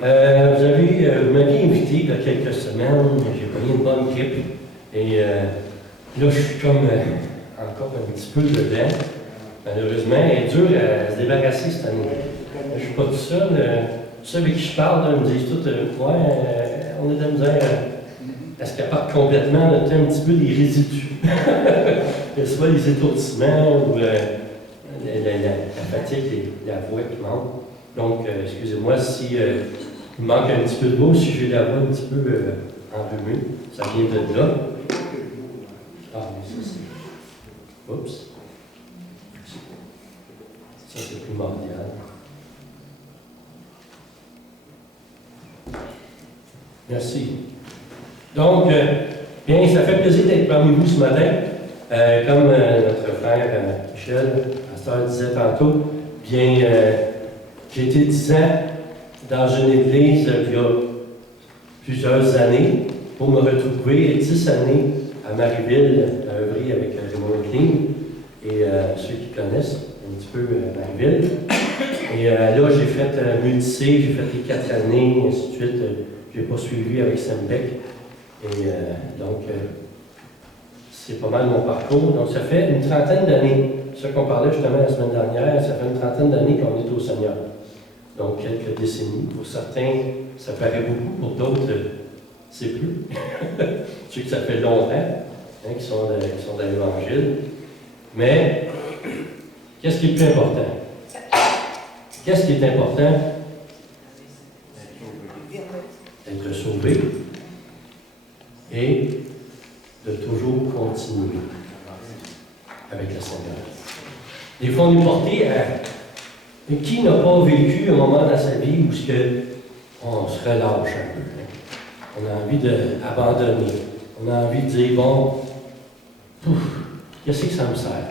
Vous m'aviez invité il y a quelques semaines, j'ai pris une bonne grippe et là je suis comme encore un petit peu dedans. Malheureusement, elle est dure à se débarrasser cette année. Je ne suis pas tout seul. Ceux avec qui je parle là, me disent tous on est de la misère à se capable complètement de un petit peu des résidus. Soit les étourdissements ou la fatigue et la voix qui manque. Donc, excusez-moi si il manque un petit peu de voix, si j'ai la voix un petit peu enrhumée. Ça vient de là. Ah, mais ça c'est. Oups. Ça c'est primordial. Merci. Donc, bien, ça fait plaisir d'être parmi vous ce matin. Comme notre frère Michel, pasteur, disait tantôt, bien, j'ai été 10 ans dans une église il y a plusieurs années pour me retrouver 10 années à Marieville, à œuvrer avec Raymond Kling et ceux qui connaissent un petit peu Marieville. Et là, j'ai fait Multicé, j'ai fait les 4 années, et ainsi de suite. J'ai poursuivi avec Sembec. Et donc, c'est pas mal mon parcours. Donc, ça fait une trentaine d'années. Ce qu'on parlait justement la semaine dernière, ça fait une trentaine d'années qu'on est au Seigneur. Donc, quelques décennies. Pour certains, ça paraît beaucoup. Pour d'autres, c'est plus. Ceux que ça fait longtemps, qui sont dans l'Évangile. Mais, qu'est-ce qui est le plus important? Qu'est-ce qui est important? D'être sauvé et de toujours continuer avec le Seigneur. Des fois, on est porté à... Qui n'a pas vécu un moment dans sa vie où on se relâche un peu? On a envie d'abandonner. On a envie de dire, bon, qu'est-ce que ça me sert?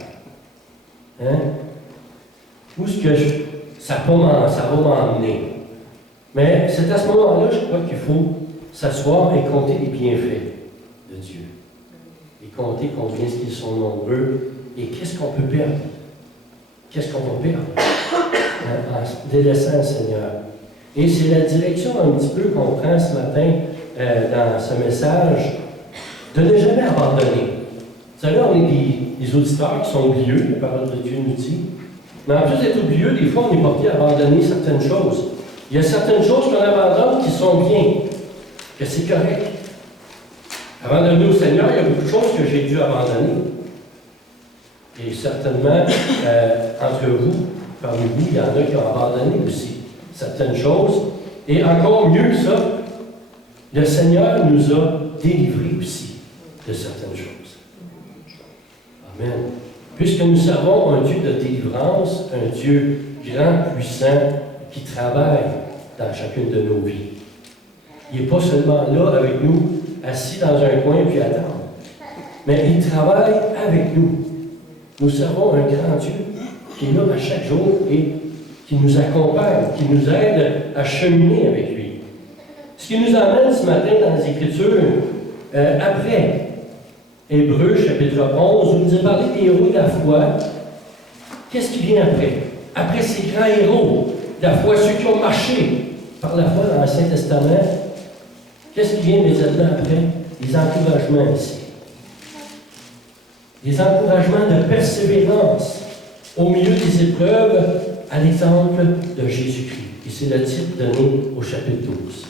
Hein? Où est-ce que ça va m'emmener? Mais c'est à ce moment-là, je crois qu'il faut s'asseoir et compter les bienfaits de Dieu. Et compter combien ils sont nombreux et qu'est-ce qu'on peut perdre. Qu'est-ce qu'on va perdre en délaissant le Seigneur. Et c'est la direction un petit peu qu'on prend ce matin dans ce message de ne jamais abandonner. Vous savez, on est des auditeurs qui sont oublieux, la parole de Dieu nous dit. Mais en plus d'être oublieux, des fois, on est porté à abandonner certaines choses. Il y a certaines choses qu'on abandonne qui sont bien, que c'est correct. Abandonner au Seigneur, il y a beaucoup de choses que j'ai dû abandonner. Et certainement, entre vous, parmi vous, il y en a qui ont abandonné aussi certaines choses. Et encore mieux que ça, le Seigneur nous a délivrés aussi de certaines choses. Amen. Puisque nous savons un Dieu de délivrance, un Dieu grand, puissant, qui travaille dans chacune de nos vies. Il n'est pas seulement là avec nous, assis dans un coin puis attendre, mais il travaille avec nous. Nous servons un grand Dieu qui est là à chaque jour et qui nous accompagne, qui nous aide à cheminer avec lui. Ce qui nous amène ce matin dans les Écritures, après Hébreux chapitre 11, où il nous a parlé des héros de la foi. Qu'est-ce qui vient après? Après ces grands héros de la foi, ceux qui ont marché par la foi dans l'Ancien Testament, qu'est-ce qui vient immédiatement après? Les encouragements ici. Des encouragements de persévérance au milieu des épreuves à l'exemple de Jésus-Christ. Et c'est le titre donné au chapitre 12.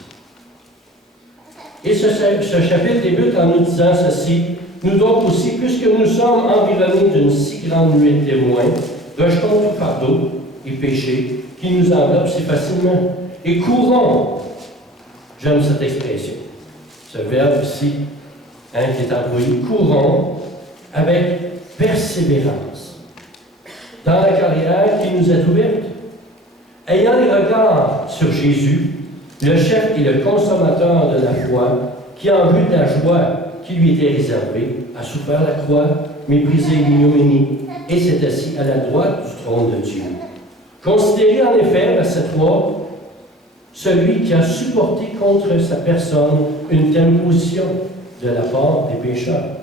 Et ce chapitre débute en nous disant ceci. Nous donc aussi, puisque nous sommes environnés d'une si grande nuée de témoins, rejetons tout fardeau et péché qui nous enveloppe si facilement. Et courons, j'aime cette expression, ce verbe ici, qui est employé, courons avec persévérance dans la carrière qui nous est ouverte, ayant les regards sur Jésus, le chef et le consommateur de la foi, qui en vue de la joie qui lui était réservée, a souffert la croix, méprisé l'ignominie, et s'est assis à la droite du trône de Dieu. Considérez en effet, verset 3, celui qui a supporté contre sa personne une telle position de la part des pécheurs,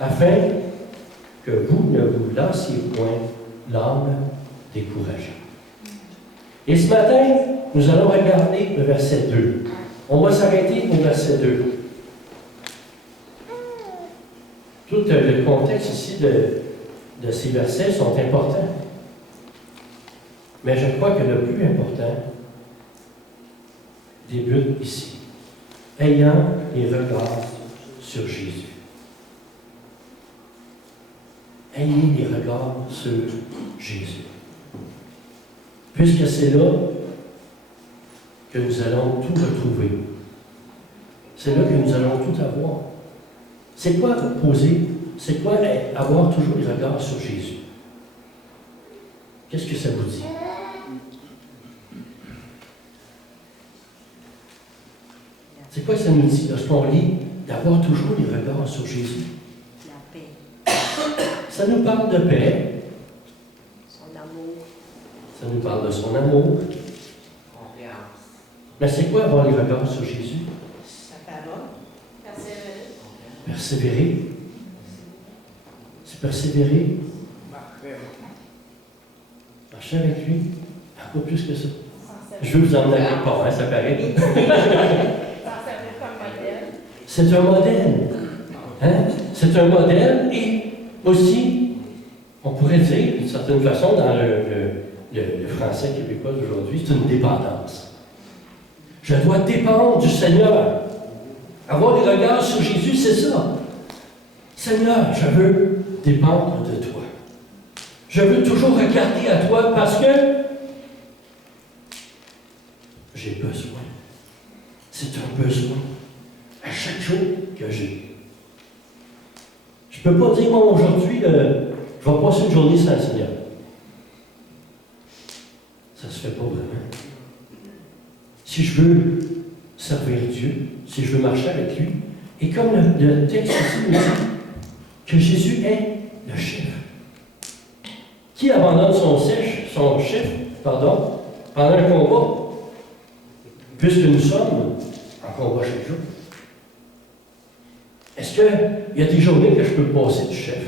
afin que vous ne vous lassiez point l'âme découragée. Et ce matin, nous allons regarder le verset 2. On va s'arrêter au verset 2. Tout le contexte ici de ces versets sont importants. Mais je crois que le plus important débute ici. Ayant les regards sur Jésus. Ayez les regards sur Jésus. Puisque c'est là que nous allons tout retrouver. C'est là que nous allons tout avoir. C'est quoi poser? C'est quoi avoir toujours les regards sur Jésus? Qu'est-ce que ça vous dit? C'est quoi que ça nous dit lorsqu'on lit d'avoir toujours les regards sur Jésus? La paix. Ça nous parle de paix. Son amour. Ça nous parle de son amour. Confiance. Mais c'est quoi avoir les regards sur Jésus? Sa parole. Persévérer. Persévérer. C'est persévérer. Marcher avec lui. Pas plus que ça. Je veux vous emmener à quelque part, hein, ça paraît. C'est un modèle. Hein? C'est un modèle et aussi, on pourrait dire, d'une certaine façon, dans le français québécois d'aujourd'hui, c'est une dépendance. Je dois dépendre du Seigneur. Avoir les regards sur Jésus, c'est ça. Seigneur, je veux dépendre de toi. Je veux toujours regarder à toi parce que j'ai besoin. C'est un besoin. À chaque jour que j'ai. Je ne peux pas dire, moi, aujourd'hui, je vais passer une journée sans le Seigneur. Ça ne se fait pas vraiment. Si je veux servir Dieu, si je veux marcher avec lui, et comme le texte ici nous dit que Jésus est le chef. Qui abandonne son chef, pendant un combat, puisque nous sommes en combat chaque jour? Est-ce qu'il y a des journées que je peux passer du chef?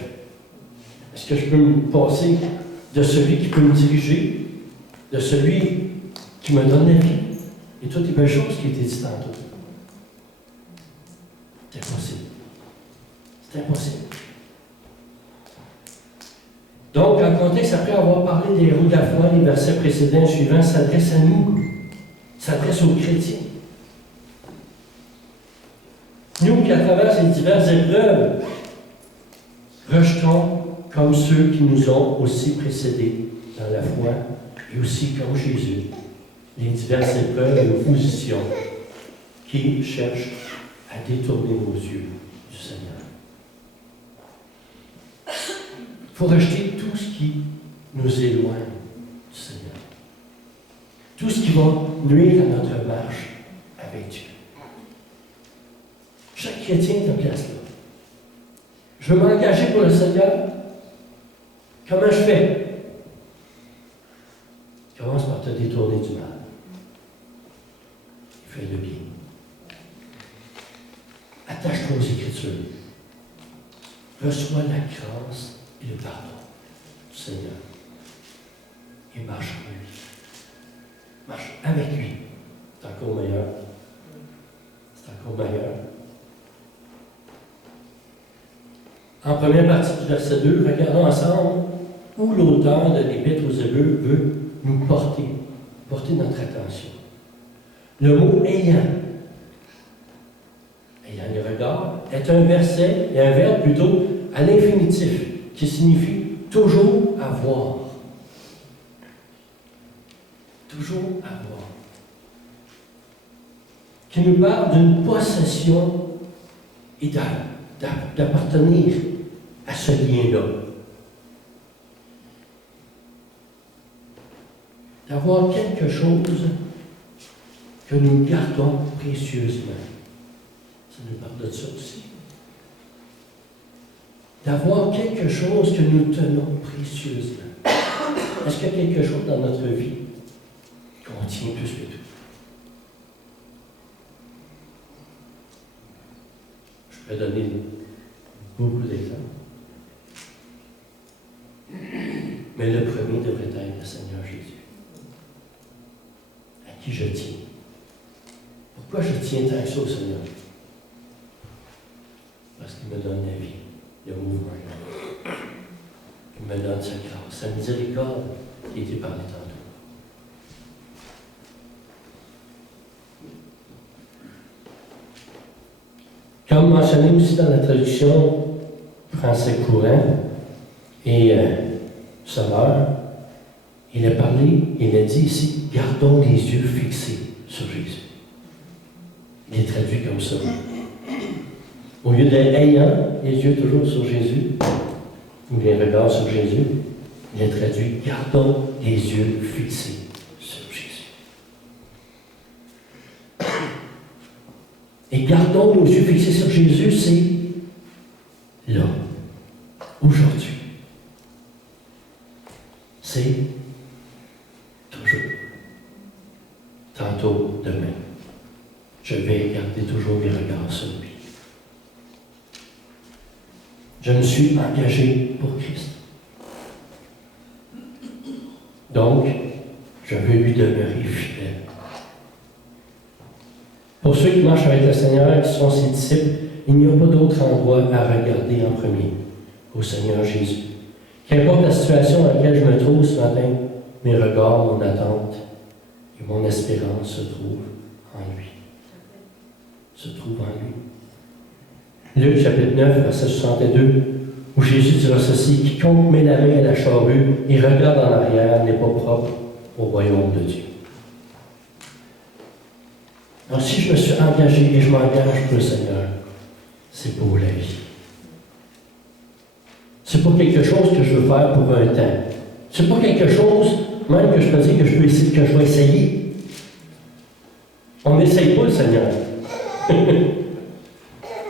Est-ce que je peux me passer de celui qui peut me diriger, de celui qui me donne la vie, et toutes les belles choses qui étaient dites tantôt? C'est impossible. C'est impossible. Donc, en contexte, après avoir parlé des roues de la foi, les versets précédents et suivants s'adressent à nous, s'adressent aux chrétiens. Nous qui, à travers ces diverses épreuves, rejetons comme ceux qui nous ont aussi précédés dans la foi, et aussi comme Jésus, les diverses épreuves et oppositions qui cherchent à détourner nos yeux du Seigneur. Il faut rejeter tout ce qui nous éloigne du Seigneur. Tout ce qui va nuire à notre marche avec Dieu. Chaque chrétien est en place là. Je veux m'engager pour le Seigneur. Comment je fais? Commence par te détourner du mal. Fais le bien. Attache-toi aux Écritures. Reçois la grâce et le pardon du Seigneur. Et marche avec lui. Marche avec lui. C'est encore meilleur. C'est encore meilleur. En première partie du verset 2, regardons ensemble où l'auteur de l'Épître aux Hébreux veut nous porter notre attention. Le mot ayant les regards, est un verset et un verbe plutôt à l'infinitif, qui signifie toujours avoir. Toujours avoir. Qui nous parle d'une possession et d'appartenir à ce lien-là. D'avoir quelque chose que nous gardons précieusement. Ça nous parle de ça aussi. D'avoir quelque chose que nous tenons précieusement. Est-ce qu'il y a quelque chose dans notre vie qu'on tient plus que tout? Je peux donner beaucoup d'exemples. Mais le premier devrait être le Seigneur Jésus, à qui je Pourquoi je tiens tant que ça au Seigneur? Parce qu'il me donne la vie, le mouvement. Il me donne sa grâce, sa miséricorde qui a été parlé tantôt. Comme mentionné aussi dans la traduction français courant, et Sommeur, il a parlé, il a dit ici, gardons les yeux fixés sur Jésus. Il est traduit comme ça. Au lieu d'être ayant les yeux toujours sur Jésus, ou les regards sur Jésus, il est traduit, gardons les yeux fixés sur Jésus. Et gardons nos yeux fixés sur Jésus, c'est là, aujourd'hui. C'est toujours. Tantôt, demain. Je vais garder toujours mes regards sur lui. Je me suis engagé pour Christ. Donc, je veux lui demeurer fidèle. Pour ceux qui marchent avec le Seigneur, qui sont ses disciples, il n'y a pas d'autre endroit à regarder en premier qu'au Seigneur Jésus. Qu'importe la situation dans laquelle je me trouve ce matin, mes regards, mon attente et mon espérance se trouvent en lui. Se trouvent en lui. Luc chapitre 9, verset 62, où Jésus dira ceci, quiconque met la main à la charrue et regarde en arrière n'est pas propre au royaume de Dieu. Alors si je me suis engagé et je m'engage pour le Seigneur, c'est pour la vie. C'est pas quelque chose que je veux faire pour un temps. C'est pas quelque chose, même que je peux dire que je vais essayer. On n'essaye pas le Seigneur.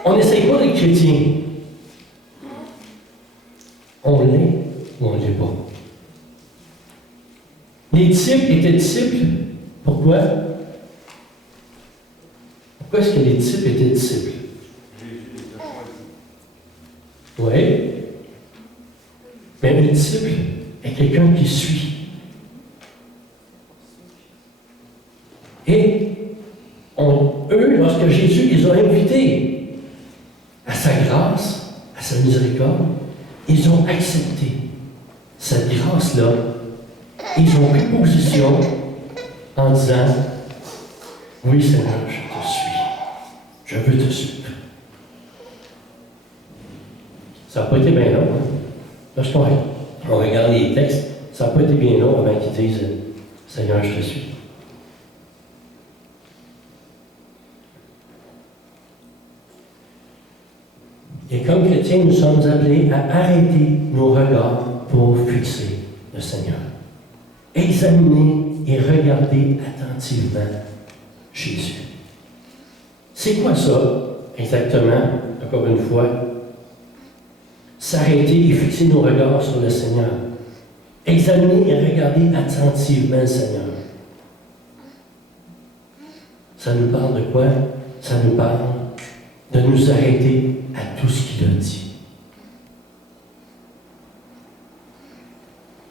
On n'essaye pas les chrétiens. On l'est ou on ne l'est pas. Les disciples étaient disciples. Pourquoi? Pourquoi est-ce que les disciples étaient disciples? Oui. Mais un disciple est quelqu'un qui suit. Et eux, lorsque Jésus les a invités à sa grâce, à sa miséricorde, ils ont accepté cette grâce-là. Ils ont pris position en disant, oui Seigneur, je te suis. Je veux te suivre. Ça n'a pas été bien long. Hein? Lorsqu'on regarde les textes, ça n'a pas été bien long avant qu'ils disent Seigneur, je te suis. Et comme chrétiens, nous sommes appelés à arrêter nos regards pour fixer le Seigneur. Examiner et regarder attentivement Jésus. C'est quoi ça, exactement, encore une fois? S'arrêter et fixer nos regards sur le Seigneur. Examiner et regarder attentivement le Seigneur. Ça nous parle de quoi? Ça nous parle de nous arrêter à tout ce qu'il a dit.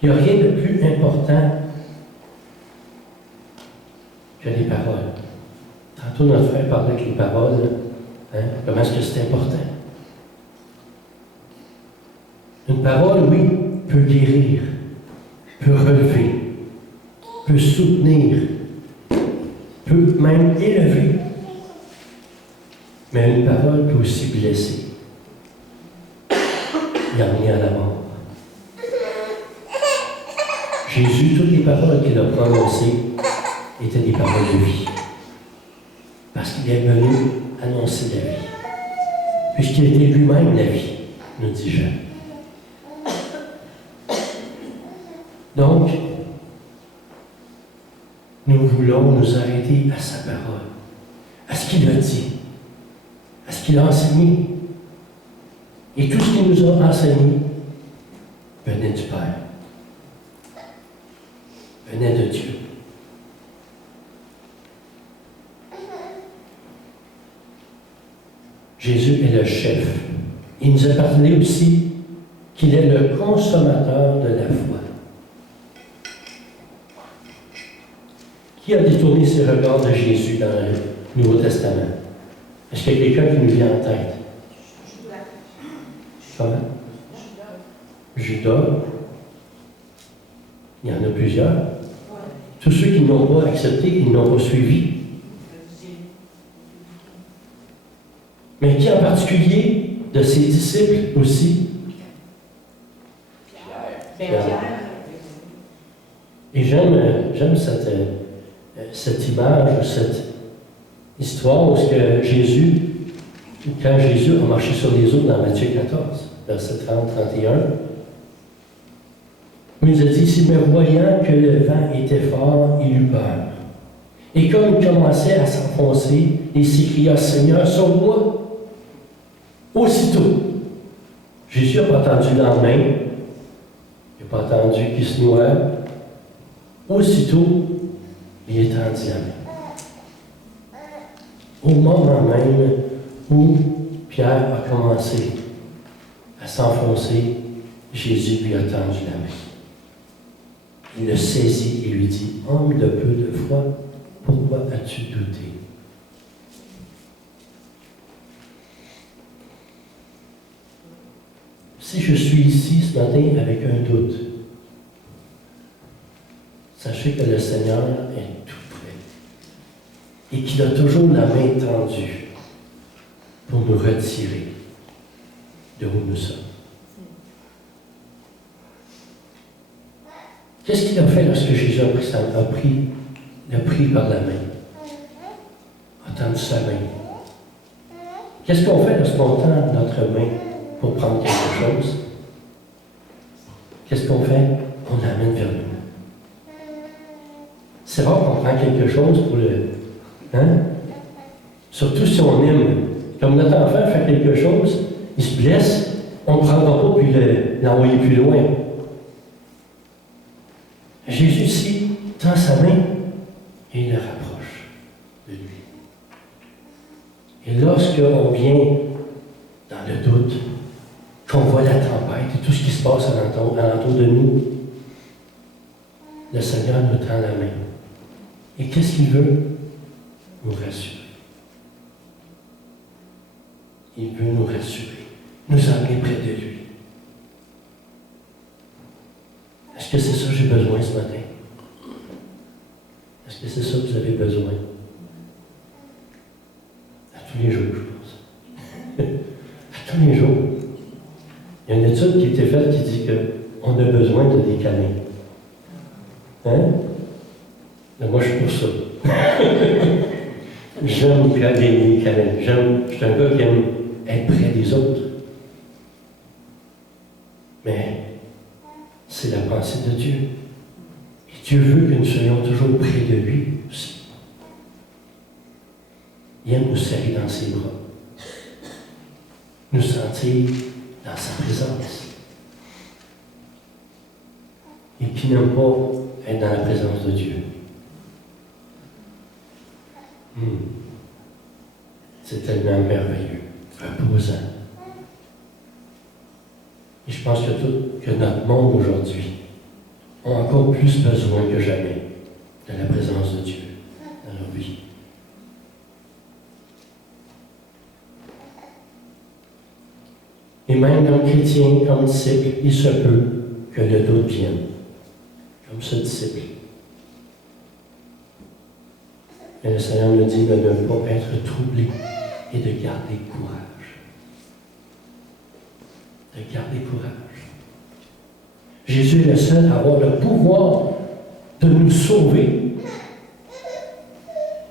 Il n'y a rien de plus important que les paroles. Tantôt, notre frère parlait avec les paroles. Hein? Comment est-ce que c'est important? Une parole, oui, peut guérir, peut relever, peut soutenir, peut même élever. Mais une parole peut aussi blesser et amener à la mort. Jésus, toutes les paroles qu'il a prononcées étaient des paroles de vie. Parce qu'il est venu annoncer la vie. Puisqu'il était lui-même la vie, nous dit Jean. Donc, nous voulons nous arrêter à sa parole, à ce qu'il a dit, à ce qu'il a enseigné. Et tout ce qu'il nous a enseigné venait du Père, venait de Dieu. Jésus est le chef. Il nous a parlé aussi qu'il est le consommateur de la foi. Qui a détourné ses regards de Jésus dans Nouveau Testament. Est-ce qu'il y a quelqu'un qui nous vient en tête? Comment? Judas. Il y en a plusieurs. Tous ceux qui n'ont pas accepté, qui n'ont pas suivi. Mais qui en particulier de ses disciples aussi? Pierre. Et j'aime cette image, cette histoire où quand Jésus a marché sur les eaux dans Matthieu 14, verset 30-31, où il nous a dit, si me voyant que le vent était fort, il eut peur. Et comme il commençait à s'enfoncer, il s'écria, Seigneur, sauve-moi. Aussitôt, Jésus n'a pas attendu le lendemain, il n'a pas attendu qu'il se noie. Aussitôt, il étendit la main. Au moment même où Pierre a commencé à s'enfoncer, Jésus lui a tendu la main. Il le saisit et lui dit, homme de peu de foi, pourquoi as-tu douté? Si je suis ici ce matin avec un doute, sachez que le Seigneur est tout près et qu'il a toujours la main tendue pour nous retirer de où nous sommes. Qu'est-ce qu'il a fait lorsque Jésus l'a pris par la main, a tendu sa main? Qu'est-ce qu'on fait lorsqu'on tend notre main pour prendre quelque chose? Qu'est-ce qu'on fait? On l'amène vers nous. C'est rare qu'on prend quelque chose pour le... Hein? Surtout si on aime. Comme notre enfant fait quelque chose, il se blesse, on ne le prendra pas puis l'envoyer plus loin. Jésus ici tend sa main et il le rapproche de lui. Et lorsqu'on vient dans le doute, qu'on voit la tempête et tout ce qui se passe alentour de nous, le Seigneur nous tend la main. Et qu'est-ce qu'il veut? Nous rassurer. Il veut nous rassurer, nous amener près de lui. Est-ce que c'est ça que j'ai besoin ce matin? Est-ce que c'est ça que vous avez besoin? À tous les jours, je pense. À tous les jours. Il y a une étude qui a été faite qui dit qu'on a besoin de des câlins. Hein? Mais moi, je suis pour ça. J'aime les câlins. Je suis un gars qui aime être près des autres. Mais c'est la pensée de Dieu. Et Dieu veut que nous soyons toujours près de lui aussi. Il aime nous serrer dans ses bras. Nous sentir dans sa présence. Et qui n'aime pas être dans la présence de Dieu. C'est tellement merveilleux, reposant. Et je pense que notre monde aujourd'hui a encore plus besoin que jamais de la présence de Dieu dans leur vie. Et même comme chrétien, comme disciple, il se peut que le doute vienne, comme ce disciple. Mais le Seigneur nous dit de ne pas être troublé et de garder courage. De garder courage. Jésus est le seul à avoir le pouvoir de nous sauver.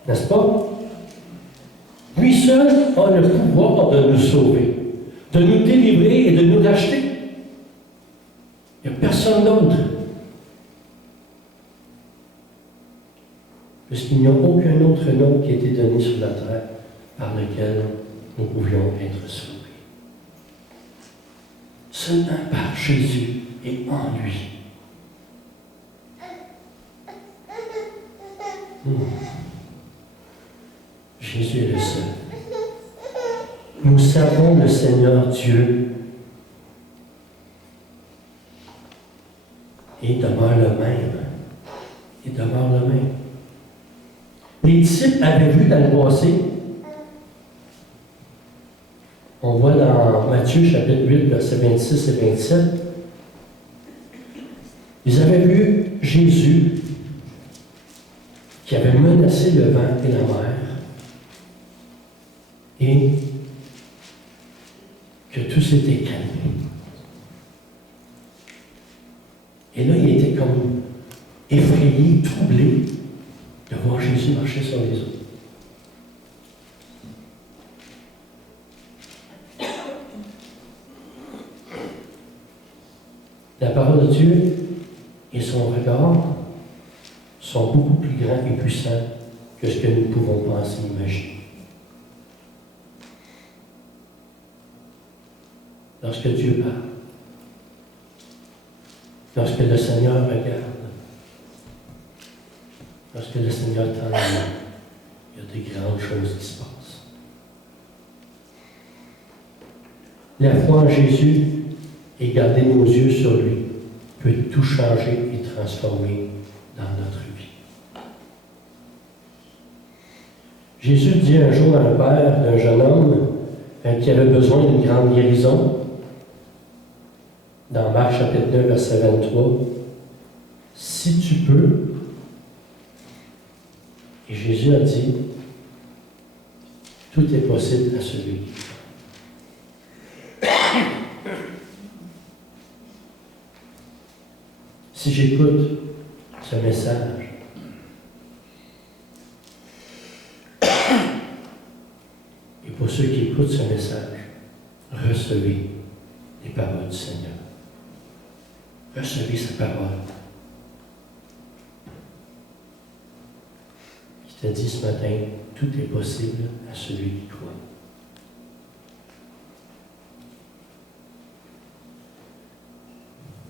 N'est-ce pas? Lui seul a le pouvoir de nous sauver, de nous délivrer et de nous racheter. Il n'y a personne d'autre. Puisqu'il n'y a aucun autre nom qui a été donné sur la terre par lequel nous pouvions être sauvés. Seulement par Jésus et en lui. Jésus est le seul. Nous servons le Seigneur Dieu et il demeure le même. Il demeure le même. Les disciples disciples avaient vu dans le passé. On voit dans Matthieu chapitre 8, versets 26 et 27. Ils avaient vu Jésus qui avait menacé le vent et la mer et que tout s'était calmé. Et là, il était comme effrayé, troublé de voir Jésus marcher sur les eaux. La parole de Dieu et son regard sont beaucoup plus grands et puissants que ce que nous pouvons penser et imaginer. Lorsque Dieu parle, lorsque le Seigneur regarde, lorsque le Seigneur tend la main, il y a des grandes choses qui se passent. La foi en Jésus et garder nos yeux sur lui peut tout changer et transformer dans notre vie. Jésus dit un jour à un père d'un jeune homme qui avait besoin d'une grande guérison, dans Marc chapitre 9, verset 23, « Si tu peux », et Jésus a dit, « Tout est possible à celui qui croit. » Si j'écoute ce message, et pour ceux qui écoutent ce message, recevez les paroles du Seigneur. Recevez sa parole. Il t'a dit ce matin, tout est possible à celui qui croit.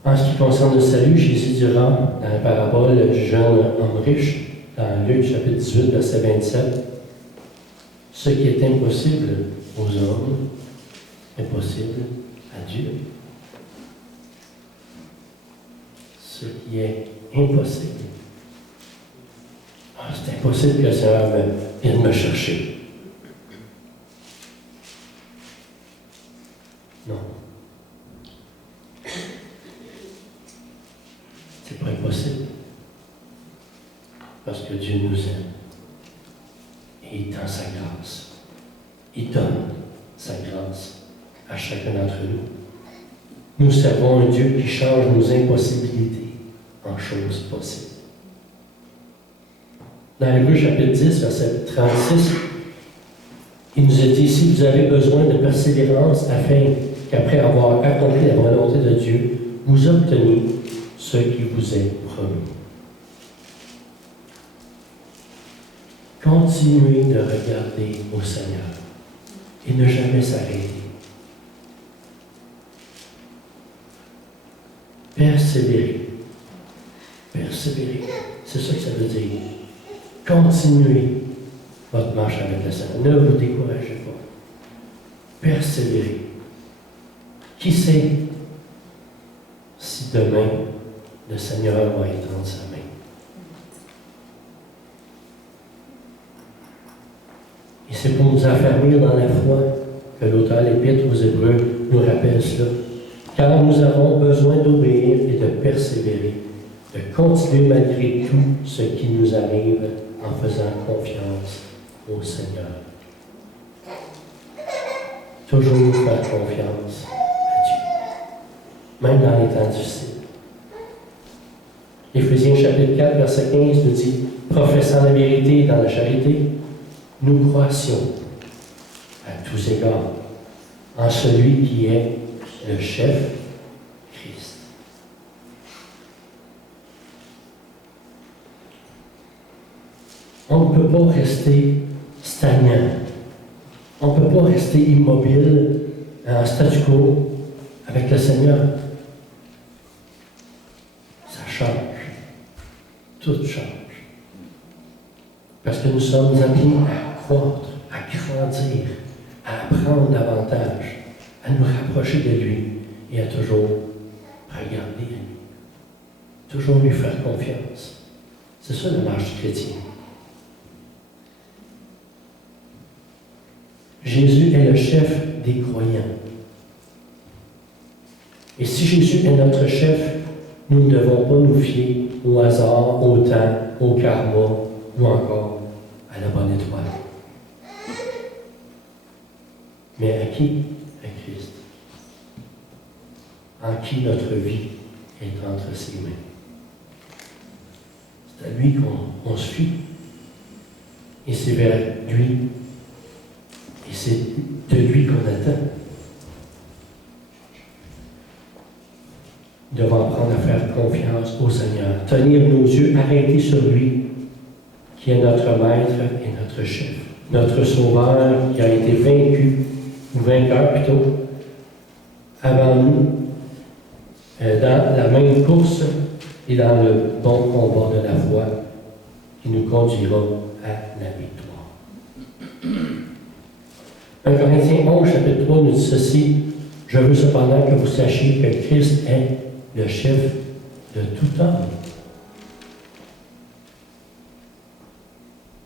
En ce qui concerne le salut, Jésus dira dans la parabole du jeune homme riche, dans Luc chapitre 18, verset 27, « Ce qui est impossible aux hommes est possible à Dieu. Ce qui est impossible. C'est impossible que le Seigneur vienne me chercher. Non. C'est pas impossible. Parce que Dieu nous aime. Et il tend sa grâce. Il donne sa grâce à chacun d'entre nous. Nous servons un Dieu qui change nos impossibilités en choses possibles. Dans Hébreux chapitre 10, verset 36, il nous est dit, si vous avez besoin de persévérance afin qu'après avoir accompli la volonté de Dieu, vous obteniez ce qui vous est promis. Continuez de regarder au Seigneur et ne jamais s'arrêter. Persévérer. Persévérer. C'est ça que ça veut dire. Continuez votre marche avec le Seigneur. Ne vous découragez pas. Persévérez. Qui sait si demain le Seigneur va étendre sa main. Et c'est pour nous affermir dans la foi que l'auteur de l'Épître aux Hébreux nous rappelle cela. Car nous avons besoin d'obéir et de persévérer, de continuer malgré tout ce qui nous arrive en faisant confiance au Seigneur. Toujours faire confiance à Dieu, même dans les temps difficiles. Éphésiens chapitre 4, verset 15 nous dit « Professant la vérité dans la charité, nous croissions à tous égards en celui qui est le chef, Christ. » On ne peut pas rester stagnant. On ne peut pas rester immobile en statu quo avec le Seigneur. Ça change. Tout change. Parce que nous sommes appelés à croître, à grandir, à apprendre davantage, à nous rapprocher de lui et à toujours regarder à lui. Toujours lui faire confiance. C'est ça la marche du chrétien. Jésus est le chef des croyants. Et si Jésus est notre chef, nous ne devons pas nous fier au hasard, au temps, au karma ou encore à la bonne étoile. Mais à qui? À Christ. En qui notre vie est entre ses mains. C'est à lui qu'on se fie. Et c'est vers lui. Et c'est de lui qu'on attend. Nous devons apprendre à faire confiance au Seigneur. Tenir nos yeux arrêtés sur lui, qui est notre maître et notre chef. Notre sauveur qui a été vaincu, ou vainqueur plutôt, avant nous, dans la même course et dans le bon combat de la foi qui nous conduira à la victoire. 1 Corinthiens 11, chapitre 3 nous dit ceci: « Je veux cependant que vous sachiez que Christ est le chef de tout homme. »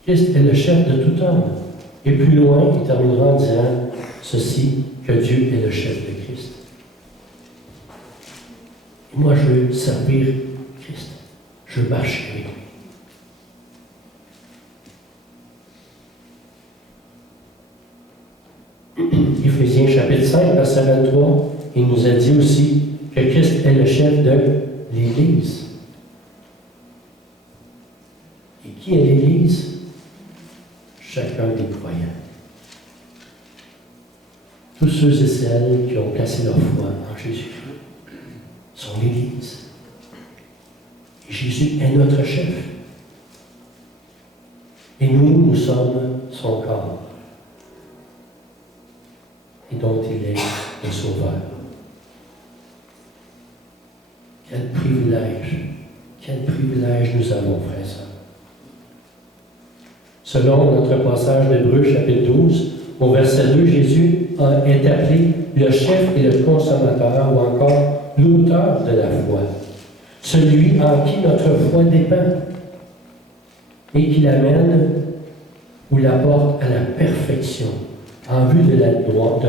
Christ est le chef de tout homme. Et plus loin, il terminera en disant ceci, que Dieu est le chef de Christ. Et moi, je veux servir Christ. Je veux marcher avec lui. Éphésiens chapitre 5, verset 23, il nous a dit aussi que Christ est le chef de l'Église. Et qui est l'Église? Chacun des croyants. Tous ceux et celles qui ont placé leur foi en Jésus-Christ sont l'Église. Et Jésus est notre chef. Et nous sommes son corps. Et dont il est le Sauveur. Quel privilège nous avons, frères et sœurs. Selon notre passage d'Hébreux, chapitre 12, au verset 2, Jésus est appelé le chef et le consommateur, ou encore l'auteur de la foi, celui en qui notre foi dépend, et qui l'amène ou la porte à la perfection, en vue de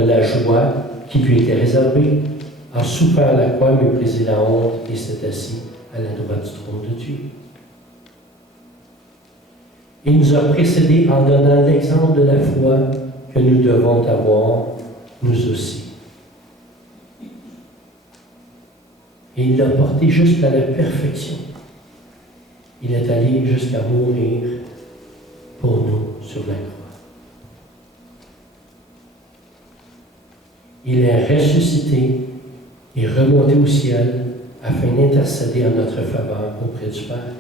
la joie qui lui était réservée, a souffert la croix, méprisé la honte, et s'est assis à la droite du trône de Dieu. Il nous a précédés en donnant l'exemple de la foi que nous devons avoir, nous aussi. Et il l'a porté jusqu'à la perfection. Il est allé jusqu'à mourir pour nous sur la croix. Il est ressuscité et remonté au ciel afin d'intercéder en notre faveur auprès du Père.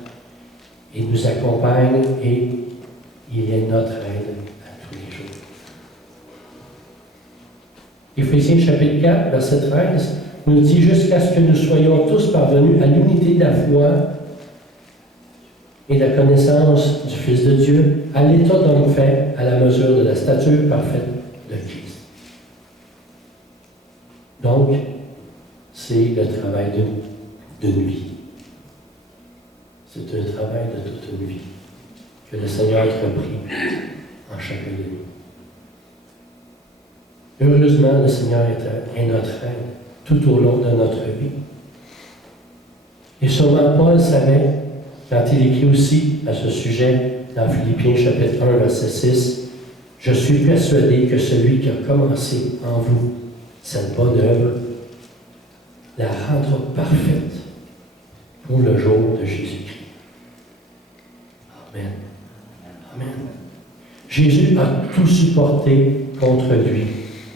Il nous accompagne et il est notre aide à tous les jours. Éphésiens chapitre 4, verset 13, nous dit jusqu'à ce que nous soyons tous parvenus à l'unité de la foi et la connaissance du Fils de Dieu, à l'état d'homme fait, à la mesure de la stature parfaite de Christ. Donc, c'est le travail d'une vie. C'est un travail de toute une vie que le Seigneur a repris en chacun de nous. Heureusement, le Seigneur est notre aide tout au long de notre vie. Et sûrement Paul savait, quand il écrit aussi à ce sujet dans Philippiens chapitre 1, verset 6, « Je suis persuadé que celui qui a commencé en vous cette bonne œuvre la rendra parfaite pour le jour de Jésus-Christ. » Amen. Amen. Jésus a tout supporté contre lui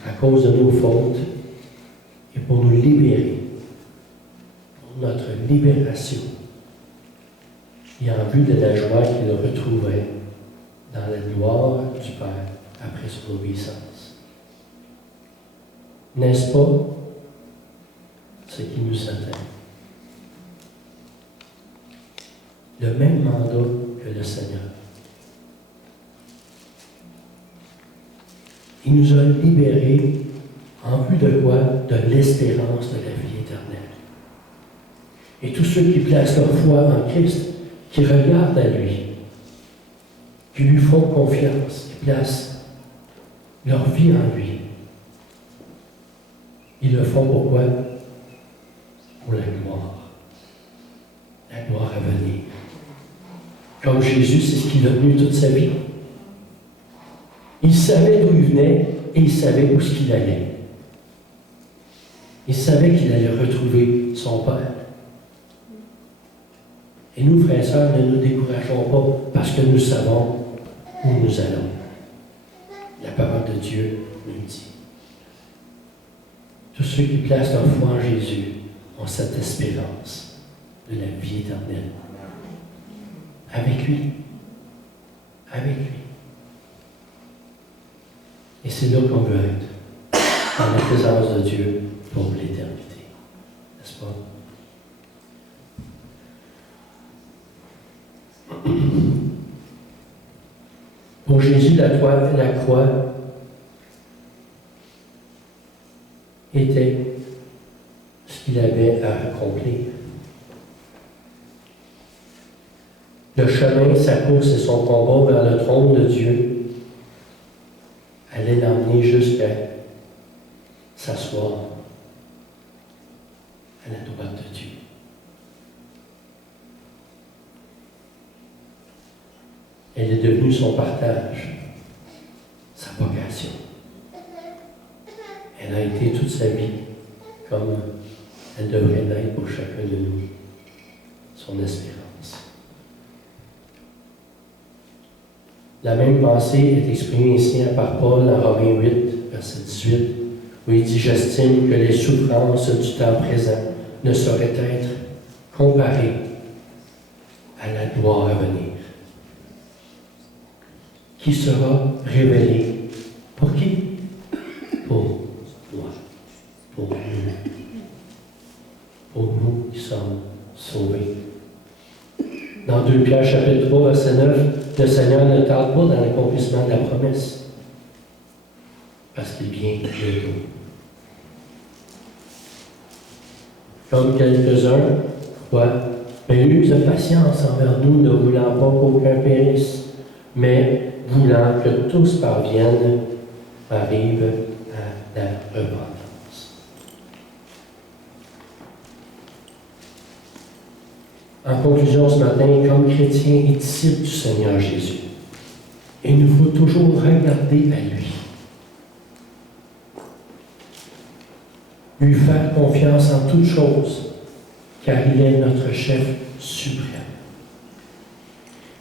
à cause de nos fautes et pour nous libérer, pour notre libération et en vue de la joie qu'il retrouverait dans la gloire du Père après son obéissance. N'est-ce pas ce qui nous attend? Le même mandat que le Seigneur. Il nous a libérés en vue de quoi? De l'espérance de la vie éternelle. Et tous ceux qui placent leur foi en Christ, qui regardent à lui, qui lui font confiance, qui placent leur vie en lui. Ils le font pourquoi? Pour la gloire. La gloire à venir. Comme Jésus, c'est ce qu'il a tenu toute sa vie. Il savait d'où il venait et il savait où ce qu'il allait. Il savait qu'il allait retrouver son Père. Et nous, frères et sœurs, ne nous décourageons pas parce que nous savons où nous allons. La parole de Dieu nous dit. Tous ceux qui placent leur foi en Jésus ont cette espérance de la vie éternelle. Avec lui. Avec lui. Et c'est là qu'on veut être, dans la présence de Dieu pour l'éternité. N'est-ce pas? Pour Jésus, la croix était ce qu'il avait à accomplir. Le chemin, sa course et son combat vers le trône de Dieu allait l'emmener jusqu'à s'asseoir à la droite de Dieu. Elle est devenue son partage, sa vocation. Elle a été toute sa vie comme elle devrait l'être pour chacun de nous, son espérance. La même pensée est exprimée ici par Paul en Romains 8, verset 18, où il dit « J'estime que les souffrances du temps présent ne sauraient être comparées à la gloire à venir, qui sera révélée pour qui? Pour moi, pour nous qui sommes sauvés. Dans 2 Pierre chapitre 3, verset 9, le Seigneur ne tarde pas dans l'accomplissement de la promesse, parce qu'il vient bientôt. Comme quelques-uns croient, mais use de patience envers nous, ne voulant pas qu'aucun périsse, mais voulant que tous parviennent, arrivent à la repentance. En conclusion ce matin, comme chrétiens et disciples du Seigneur Jésus, il nous faut toujours regarder à lui. Lui faire confiance en toutes choses, car il est notre chef suprême.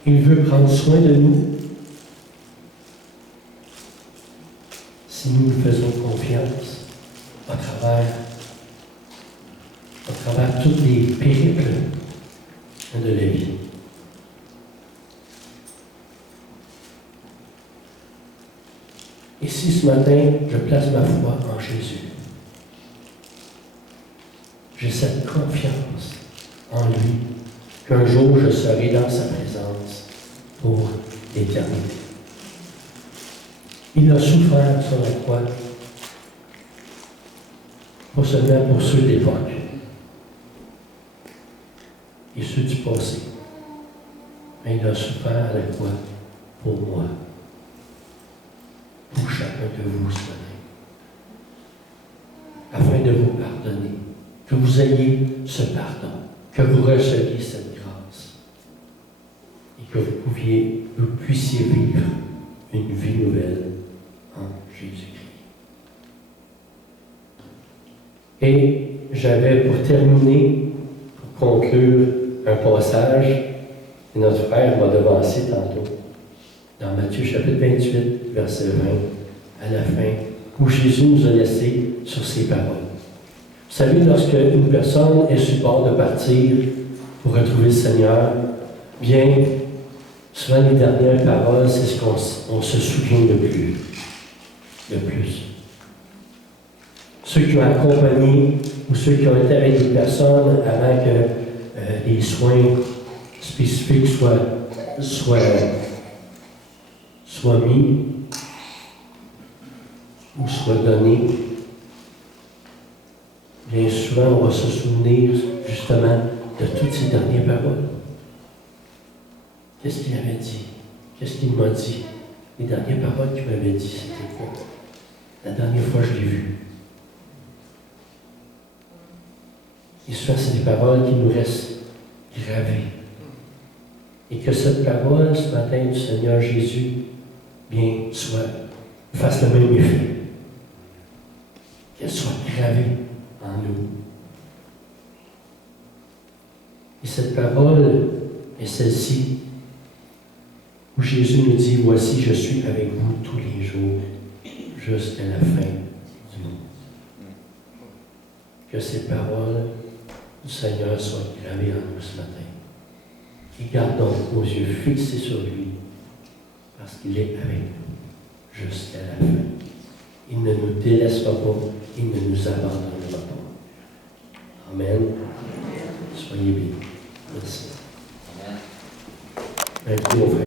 Il veut prendre soin de nous si nous lui faisons confiance à travers tous les périples de la vie. Et si ce matin, je place ma foi en Jésus, j'ai cette confiance en lui qu'un jour je serai dans sa présence pour l'éternité. Il a souffert sur la croix, pas seulement pour ceux de l'époque et ceux du passé, mais il a souffert à la croix pour moi, pour chacun de vous ce matin, afin de vous pardonner, que vous ayez ce pardon, que vous receviez cette grâce et que vous puissiez vivre une vie nouvelle en Jésus-Christ. Et j'avais pour terminer, pour conclure, un passage, et notre frère m'a devancé tantôt, dans Matthieu chapitre 28, verset 20, à la fin, où Jésus nous a laissé sur ces paroles. Vous savez, lorsque une personne est sur le bord de partir pour retrouver le Seigneur, bien, souvent les dernières paroles, c'est ce qu'on se souvient le plus. Ceux qui ont accompagné ou ceux qui ont été avec des personnes avant que les soins spécifiques soient mis ou soient donnés, bien souvent on va se souvenir justement de toutes ces dernières paroles. Qu'est-ce qu'il avait dit? Qu'est-ce qu'il m'a dit? les dernières paroles qu'il m'avait dit, c'était quoi? La dernière fois, je l'ai vu. Et souvent, c'est des paroles qui nous restent gravées. Et que cette parole, ce matin, du Seigneur Jésus, bien, fasse le même effet. Qu'elle soit gravée en nous. Et cette parole est celle-ci, où Jésus nous dit, « Voici, je suis avec vous tous les jours, jusqu'à la fin du monde. » Que ces paroles du Seigneur soient gravées en nous ce matin. Et gardons nos yeux fixés sur lui, parce qu'il est avec nous jusqu'à la fin. Il ne nous délaissera pas, il ne nous abandonnera pas. Amen. Soyez bénis. Merci. Merci, mon frère.